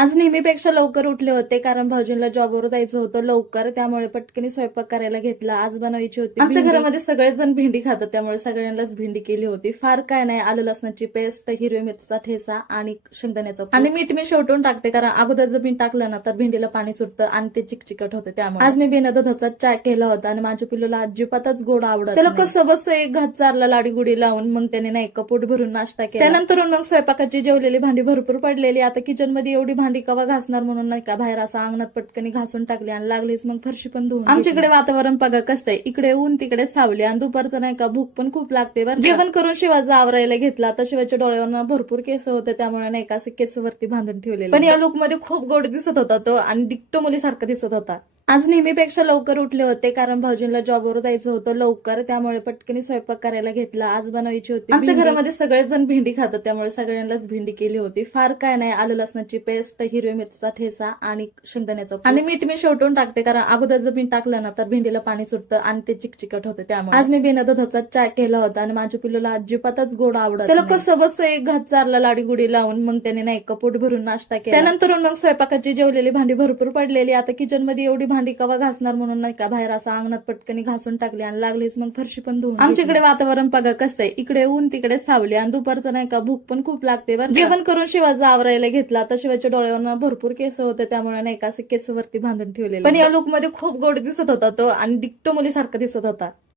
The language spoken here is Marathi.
आज नेहमीपेक्षा लवकर उठले होते कारण भाऊजींना जॉबवर जायचं होतं लवकर, त्यामुळे पटकनी स्वयंपाक करायला घेतला. आज बनवायची होती आमच्या घरामध्ये सगळेजण भेंडी खातात, त्यामुळे सगळ्यांनाच भेंडी केली होती. फार काय नाही, आलं लसणाची पेस्ट, हिरव्या मिरचीचा ठेसा आणि शेंगदाण्याचा कूट. आणि मीठ मी शेवटून टाकते कारण अगोदर जर मीठ टाकलं ना तर भेंडीला पाणी सुटतं आणि ते चिकचिकट होते. त्यामुळे आज मी बिना दुधाचा चहा केला होता आणि माझ्या पिल्लूला अजिबातच गोड आवडत त्याला कसं बस एक घात चारला लाडी गुडी लावून मग त्याने नाही कपोट भरून नाश्ता केला. त्यानंतर मग स्वयंपाकाची जेवलेली भांडी भरपूर पडलेली. आता किचन मध्ये एवढी भांडी कवा घासणार म्हणून नाही का बाहेर असं अंगणात पटकनी घासून टाकली आणि लागलीच मग फरशी पण धुवून. आमच्याकडे वातावरण बघा कसं आहे, इकडे ऊन तिकडे सावली आणि दुपारचं नाही का भूक पण खूप लागते. बरं जेवण करून शिवाचा आवरायला घेतला तर शिवाच्या डोळ्यावर भरपूर केस होते, त्यामुळे नाही का असं केसवरती बांधून ठेवलेले. पण या लुक मध्ये खूप गोड दिसत होता तो आणि डिक्टो मुलीसारखा दिसत होता. आज नेहमीपेक्षा लवकर उठले होते कारण भाऊजींना जॉबवर जायचं होतं लवकर, त्यामुळे पटकनी स्वयंपाक करायला घेतला. आज बनवायची होती आमच्या घरामध्ये सगळेजण भेंडी खातात, त्यामुळे सगळ्यांनाच भेंडी केली होती. फार काय नाही, आलं लसणाची पेस्ट, हिरव्या मिरचीचा ठेसा आणि शेंगदाण्याचा कूट. आणि मीठ मी शेवटून टाकते कारण अगोदर जर मीठ टाकलं ना तर भेंडीला पाणी सुटतं आणि ते चिकचिकट होते. त्यामुळे आज मी बिना दुधाचा चहा केला होता आणि माझ्या पिल्लूला अजिबातच गोड आवडत त्याला कसं बस एक घात चारला लाडी गुडी लावून मग त्याने नाही कपोट भरून नाश्ता केला. त्यानंतर मग स्वयंपाकाची जेवलेली भांडी भरपूर पडलेली. आता किचन मध्ये एवढी भांडी कवा घासणार म्हणून नाही का बाहेर असं अंगणात पटकनी घासून टाकली आणि लागलीच मग फरशी पण धुवून. आमच्याकडे वातावरण बघा कसं आहे, इकडे ऊन तिकडे सावली आणि दुपारचं नाही का भूक पण खूप लागते. बरं जेवण करून शिवाचा आवरायला घेतला तर शिवाच्या डोळ्यावर भरपूर केस होते, त्यामुळे नाही का असं केसवरती बांधून ठेवलेले. पण या लुक मध्ये खूप गोड दिसत होता तो आणि डिक्टो मुलीसारखा दिसत होता.